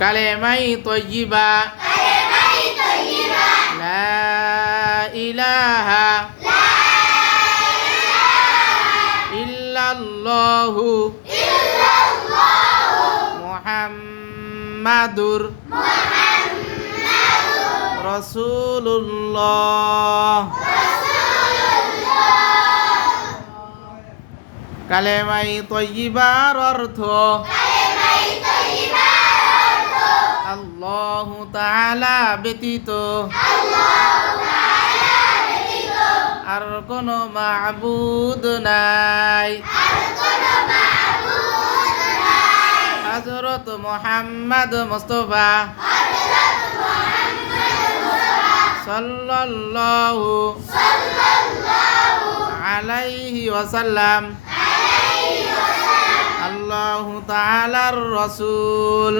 কালেমাই তয়্যিবা লা ইলাহা ইল্লাল্লাহু মুহাম্মাদুর রাসূলুল্লাহ। কালেমাই তয়্যিবার অর্থ আল্লাহু তাআলা ব্যতীত আর কোনো মাবুদ নাই। হযরত মুহাম্মদ মুস্তাফা সাল্লাল্লাহু আলাইহি ওয়াসাল্লাম আল্লাহু তাআলার রাসূল।